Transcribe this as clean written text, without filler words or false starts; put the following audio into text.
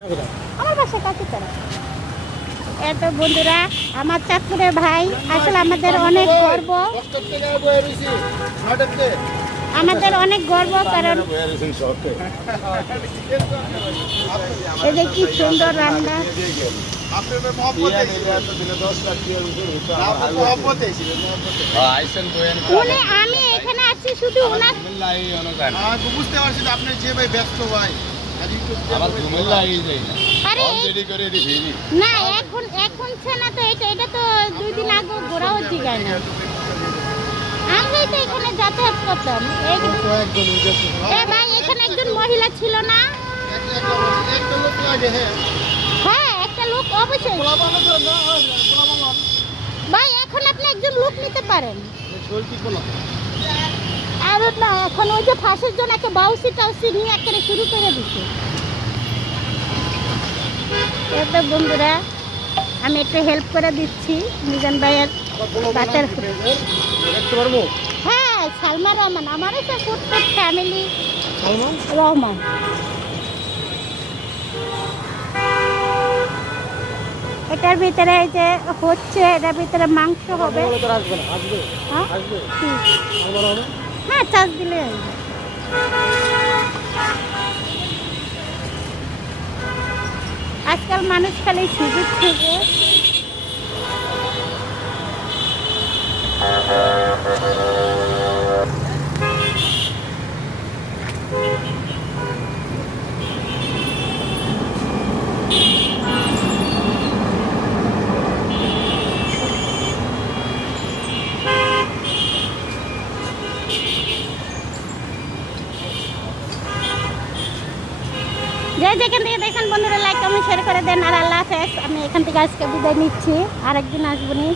আমার বাসা কাছে তারা এত বন্ধুরা আমার চাঁদপুরের ভাই আসলে আমাদের অনেক গর্ব আমাদের অনেক গর্ব কারণ এই যে কি সুন্দর রান্না উনি আমি এখানে আছি শুধু ওনার বুঝতে পারছি আপনি যে ভাই ব্যস্ত ভাই না এখন না তো এটা তো 2 দিন আগে ঘোরা হচ্ছে যায় না আমি তো এখানে যাতায়াত করতাম ভাই এখানে একজন মহিলা ছিল না হ্যাঁ একটা লোক অবশ্যই ভাই এখন আপনি একজন লোক নিতে পারেন আর না এখন ওই যে ফাঁসের জন্য একটা বাউসি টাউসি নিয়ে একেবারে শুরু করে দিচ্ছে এতো বন্ধুরা আমি একটু হেল্প করে দিচ্ছি মিজান ভাইয়ের বাচ্চার হ্যাঁ সালমা রহমান আমারও তো ফুটফুট ফ্যামিলি রহমান এটার ভিতরে এই যে হচ্ছে এটার ভিতরে মাংস হবে হ্যাঁ চাষ দিলে আজকাল মানুষ খালি সুযোগ থেকে যে যেখান থেকে দেখেন বন্ধুরা লাইক কমেন্ট শেয়ার করে দেন আর আল্লাহ হাফেজ আমি এখান থেকে আজকে বিদায় নিচ্ছি আরেকদিন আসবো নি।